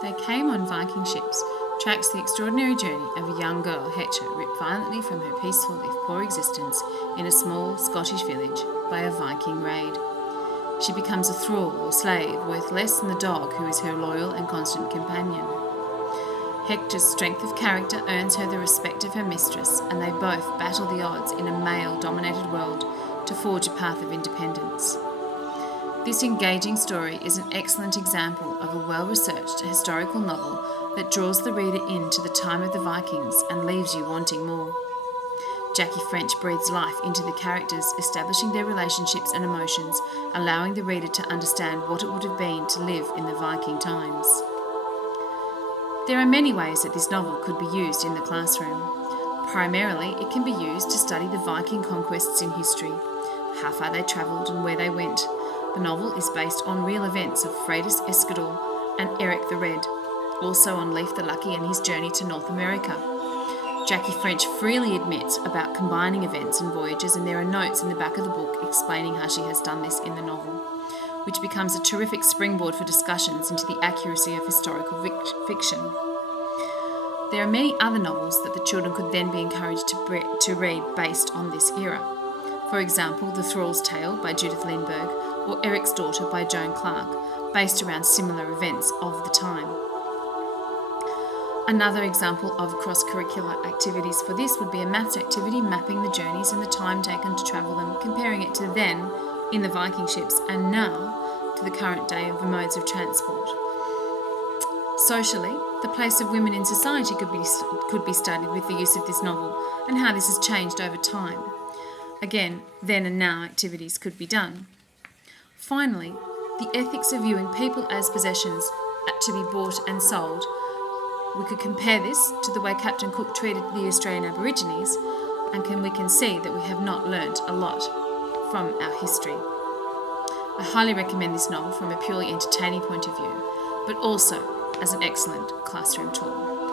They Came on Viking Ships tracks the extraordinary journey of a young girl, Hetcher, ripped violently from her peaceful, if poor, existence in a small Scottish village by a Viking raid. She becomes a thrall or slave, worth less than the dog who is her loyal and constant companion. Hector's strength of character earns her the respect of her mistress, and they both battle the odds in a male-dominated world to forge a path of independence. This engaging story is an excellent example of a well-researched historical novel that draws the reader into the time of the Vikings and leaves you wanting more. Jackie French breathes life into the characters, establishing their relationships and emotions, allowing the reader to understand what it would have been to live in the Viking times. There are many ways that this novel could be used in the classroom. Primarily, it can be used to study the Viking conquests in history, how far they travelled and where they went. The novel is based on real events of Freydis Eskador and Eric the Red, also on Leif the Lucky and his journey to North America. Jackie French freely admits about combining events and voyages, and there are notes in the back of the book explaining how she has done this in the novel, which becomes a terrific springboard for discussions into the accuracy of historical fiction. There are many other novels that the children could then be encouraged to read based on this era. For example, The Thrall's Tale by Judith Lindberg or Eric's Daughter by Joan Clark, based around similar events of the time. Another example of cross-curricular activities for this would be a maths activity mapping the journeys and the time taken to travel them, comparing it to then in the Viking ships and now to the current day of the modes of transport. Socially, the place of women in society could be studied with the use of this novel and how this has changed over time. Again, then and now activities could be done. Finally, the ethics of viewing people as possessions to be bought and sold. We could compare this to the way Captain Cook treated the Australian Aborigines, and we can see that we have not learnt a lot from our history. I highly recommend this novel from a purely entertaining point of view, but also as an excellent classroom tool.